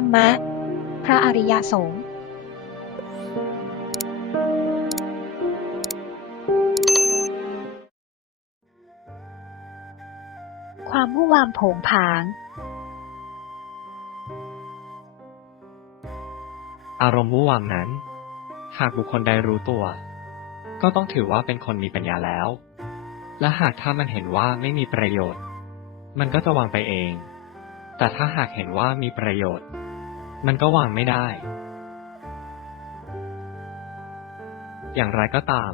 ธรรมะ พระอริยสงฆ์ความวุ่นวามผงผาง อารมณ์วู่วามนั้น หากบุคคลใดรู้ตัว ก็ต้องถือว่าเป็นคนมีปัญญาแล้ว และหากถ้ามันเห็นว่าไม่มีประโยชน์ มันก็จะวางไปเอง แต่ถ้าหากเห็นว่ามีประโยชน์ มันก็วางไม่ได้ อย่างไรก็ตาม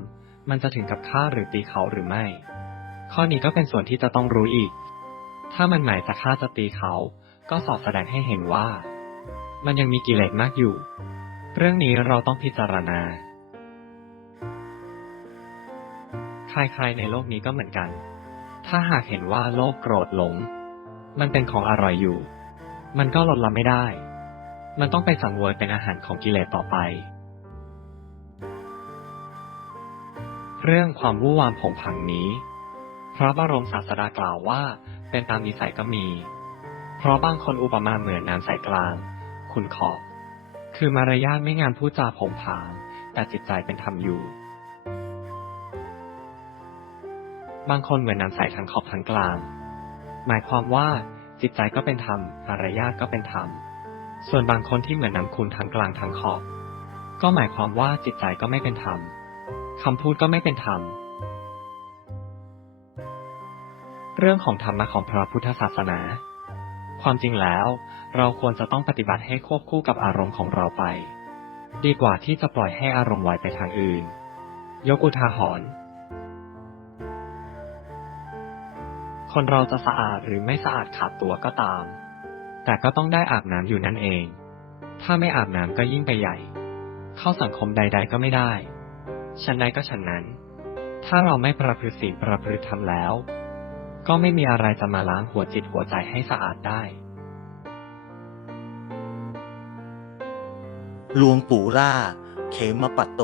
มันจะถึงกับฆ่าหรือตีเขาหรือไม่ ข้อนี้ก็เป็นส่วนที่จะต้องรู้อีก ถ้ามันหมายจะฆ่าจะตีเขา ก็สอบแสดงให้เห็นว่า มันยังมีกิเลสมากอยู่ เรื่องนี้เราต้องพิจารณา ใครๆในโลกนี้ก็เหมือนกัน ถ้าหากเห็นว่าโลภโกรธหลง มันเป็นของอร่อยอยู่ มันก็ลดละไม่ได้ มันต้องไปสังเวยเป็นอาหารของกิเลสต่อไป เรื่องความวุ่นวามผงผังนี้ พระบรมศาสดากล่าวว่า เป็นตามนิสัยก็มี เพราะบางคนอุปมาเหมือนน้ำใสกลาง คุณขอบ คือมารยาทไม่งามพูดจาผงผาง แต่จิตใจเป็นธรรมอยู่ บางคนเหมือนน้ำใสทั้งขอบทั้งกลาง หมายความว่าจิตใจก็เป็นธรรมมารยาทก็เป็นธรรม ส่วนบางคนที่เหมือนน้ำคุณทั้งกลางทั้งขอบ ก็หมายความว่าจิตใจก็ไม่เป็นธรรมคำพูดก็ไม่เป็นธรรม เรื่องของธรรมะของพระพุทธศาสนา ความจริงแล้ว เราควรจะต้องปฏิบัติให้ควบคู่กับอารมณ์ของเราไป ดีกว่าที่จะปล่อยให้อารมณ์ลอยไปทางอื่น ยกอุทาหรณ์คนเราจะสะอาดหรือไม่สะอาดขาดตัวก็ตาม แต่ก็ต้องได้อาบน้ำอยู่นั่นเอง ถ้าไม่อาบน้ำก็ยิ่งไปใหญ่ เข้าสังคมใด ๆ ก็ไม่ได้ ฉันใดก็ฉันนั้น ถ้าเราไม่ประพฤติศีลประพฤติธรรมแล้ว ก็ไม่มีอะไรจะมาล้างหัวจิตหัวใจให้สะอาดได้ หลวงปู่ร่า เขมปัตโต